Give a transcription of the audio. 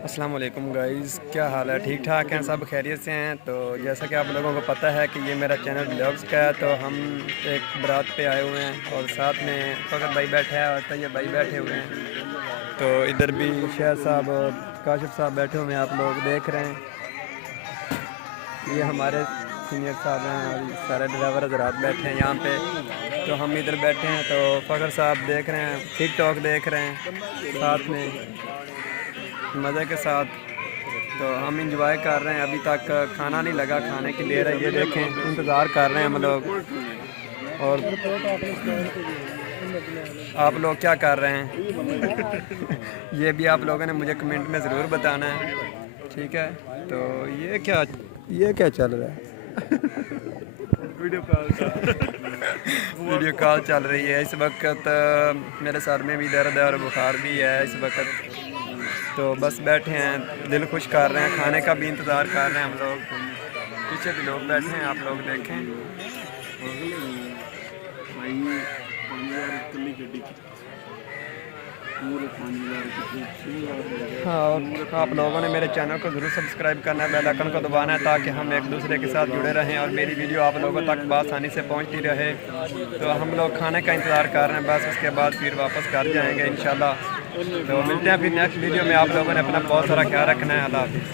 अस्सलाम वालेकुम गाइज़, क्या हाल है? ठीक ठाक हैं, सब खैरियत से हैं। तो जैसा कि आप लोगों को पता है कि ये मेरा चैनल ब्लॉग्स का है, तो हम एक बारात पे आए हुए हैं और साथ में फ़खर भाई बैठा है और तैयब भाई बैठे हुए हैं। तो इधर भी शहर साहब और काशिफ साहब बैठे हुए हैं, आप लोग देख रहे हैं। ये हमारे सीनियर साहब हैं और सारे ड्राइवर हज़रात बैठे हैं यहाँ पे। तो हम इधर बैठे हैं, तो फ़खर साहब देख रहे हैं, टिकटॉक देख रहे हैं साथ में मज़े के साथ। तो हम इंजॉय कर रहे हैं, अभी तक खाना नहीं लगा, खाने की देर है, ये देखें इंतज़ार कर रहे हैं हम लोग। और आप लोग क्या कर रहे हैं ये भी आप लोगों ने मुझे कमेंट में ज़रूर बताना है, ठीक है? तो ये क्या चल रहा है? वीडियो कॉल चल रही है इस वक्त। मेरे सर में भी दर्द है और बुखार भी है इस वक्त। तो बस बैठे हैं, दिल खुश कर रहे हैं, खाने का भी इंतज़ार कर रहे हैं हम लोग। पीछे भी लोग बैठे हैं, आप लोग देखें। हाँ, और आप लोगों ने मेरे चैनल को ज़रूर सब्सक्राइब करना है, बेल आइकन को दबाना है, ताकि हम एक दूसरे के साथ जुड़े रहें और मेरी वीडियो आप लोगों तक बआसानी से पहुंचती रहे। तो हम लोग खाने का इंतज़ार कर रहे हैं, बस उसके बाद फिर वापस घर जाएंगे इंशाल्लाह। तो मिलते हैं फिर नेक्स्ट वीडियो में। आप लोगों ने अपना बहुत सारा ख्याल रखना है। अल्लाह हाफ़िज़।